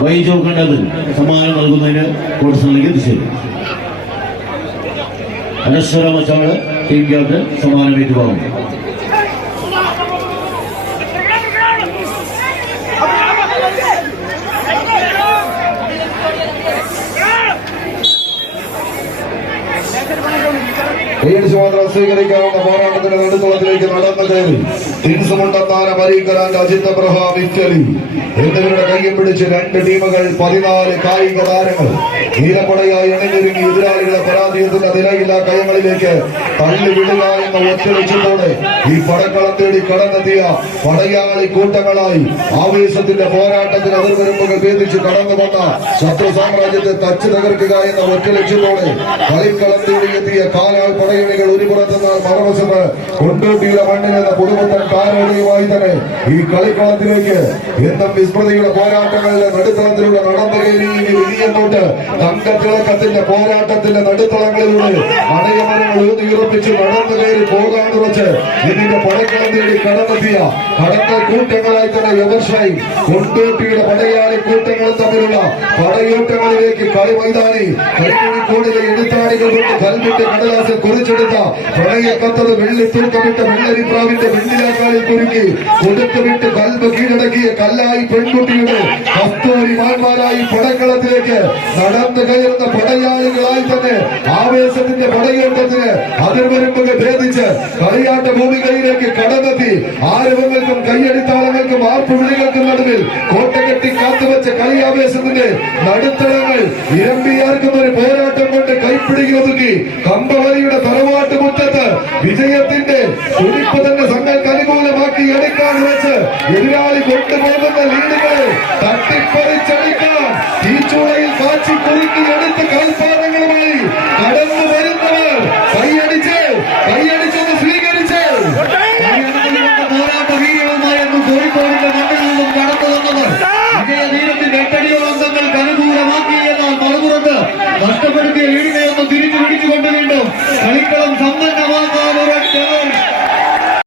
വൈജോ കണ്ടത് സമ്മാനം നൽകുന്നതിന് കോൺസ്റ്റലിലേക്ക് എത്തിച്ചേരും. അനശ്വര മച്ചാട് ടീം ക്യാപ്റ്റൻ സമ്മാനം ഏറ്റുവാങ്ങും. മാത്രം സ്വീകരിക്കാവുന്ന പോരാട്ടത്തിന്റെ നടുത്തളത്തിലേക്ക് നടന്നു കയറി തിൻസുമുണ്ടാന മരീകരാൻ അജിത് അബ്രഹാം ഇറ്റലി എന്നിവരുടെ കയ്യിൽ പിടിച്ച് രണ്ട് ടീമുകൾ 14 കായിക താരങ്ങൾ നീലപ്പടയായി അണിഞ്ഞൊരുങ്ങി എതിരാളികളെ പരാജയത്തിന്റെ നിലയില്ലാ കയങ്ങളിലേക്ക് തള്ളിവിടുക എന്ന ഒറ്റ ലക്ഷ്യത്തോടെ ഈ പടക്കളം തേടി കടന്നെത്തിയ പടയാളി കൂട്ടങ്ങളായി ആവേശത്തിന്റെ പോരാട്ടത്തിന് അതിർവരമ്പുകൾ ഭേദിച്ച് കടന്നു വന്ന ശത്രു സാമ്രാജ്യത്തെ തച്ച് തകർക്കുക എന്ന ഒറ്റ ലക്ഷ്യത്തോടെ കളിക്കളം തേടിയെത്തിയ കാലാൾ പടയണികൾ ഒരു പുറത്തുനിന്ന് മറുവശത്ത് കൊണ്ടോട്ടിയിലെ മണ്ണിലെന്ന പുതുപുത്തൻ കാരോടിയുമായി തന്നെ ഈ കളിക്കളത്തിലേക്ക് എന്നും വിസ്മൃതിയുടെ പോരാട്ടങ്ങളുടെ നടുത്തളത്തിലൂടെ നടന്നു കയറി വലിയങ്ങോട്ട് തങ്കത്തിളക്കത്തിന്റെ പോരാട്ടത്തിന്റെ നടുത്തളങ്ങളിലൂടെ അണയമരങ്ങൾ ഊന്നിയുറപ്പിച്ച് നടന്നു കയറി പോകാനുറച്ച് ഇതിന്റെ പടക്കളം തേടി കടന്നെത്തിയ കടന്ന കൂട്ടങ്ങളായി തന്നെ എവർഷായി കൊണ്ടോട്ടിയുടെ പടയാളി കൂട്ടങ്ങളും തമ്മിലുള്ള പടയോട്ടങ്ങളിലേക്ക് കളി മൈതാനി കരിമണിക്കോടിലെ എഴുത്താണികൾ കൊണ്ട് കൽവിന്റെ കടലാസിൽ കുറിച്ചെടുത്ത പ്രണയക്കത്തത് വെള്ളി തൂക്കമിട്ട വെള്ളരിപ്രാവിന്റെ വെള്ളിലാക്കാളിൽ കുരുക്കി കൊടുത്തുവിട്ട് കൽവ് കീഴടക്കിയ കല്ലായി പെൺകുട്ടിയുടെ കസ്തൂരിമാന്മാരായി പടക്കളത്തിലേക്ക് നടന്നു കയറുന്ന പടയാളികളായി തന്നെ ആവേശത്തിന്റെ പടയോട്ടത്തിന് അതിർവരമ്പുകൾ ഭേദിച്ച് കളിയാട്ട ഭൂമികയിലേക്ക് കടന്നെത്തി ആരവങ്ങൾക്കും കയ്യടിത്താളങ്ങൾക്കും ആർപ്പുവിളികൾക്കും നടുവിൽ കോട്ടകെട്ടി കാത്തുവെച്ച കളിയാവേശത്തിന്റെ നടുത്തളങ്ങൾ ഇരമ്പിയാർക്കുന്ന ഒരു പോരാട്ടം കൊണ്ട് കൈപ്പിടിയിൽ ഒതുക്കി കമ്പവലിയുടെ തറവാട്ട് മുറ്റത്ത് വിജയത്തിന്റെ തുടിപ്പ് തന്നെ തങ്ങൾക്ക് അനുകൂലമാക്കി എടുക്കാൻ വെച്ച് എതിരാളി കൊണ്ടുപോകുന്ന ലീഡുകളെ തട്ടിപ്പറിച്ചടിക്കാൻ തീച്ചൂളയിൽ കാച്ചി കുറുക്കി എടുത്ത കൽപ്പാദങ്ങളുമായി കടന്നു വരുന്നവർ കൈയടിച്ചൊന്ന് സ്വീകരിച്ച് പോരാട്ട വീര്യവുമായിരുന്നു കോഴിക്കോടിന്റെ മണ്ണിൽ നിന്നും കടന്നു വന്നവർ വിജയതീരത്തിന്റെ എട്ടടിയോളങ്ങൾക്ക് അനുകൂലമാക്കി എന്നാൽ മറുപുറത്ത് നഷ്ടപ്പെടുത്തിയ ലീഡിനെ ഒന്ന് തിരിച്ചു പിടിച്ചുകൊണ്ട് വീണ്ടും കളിക്കളം സമ്പന്നമാക്കാൻ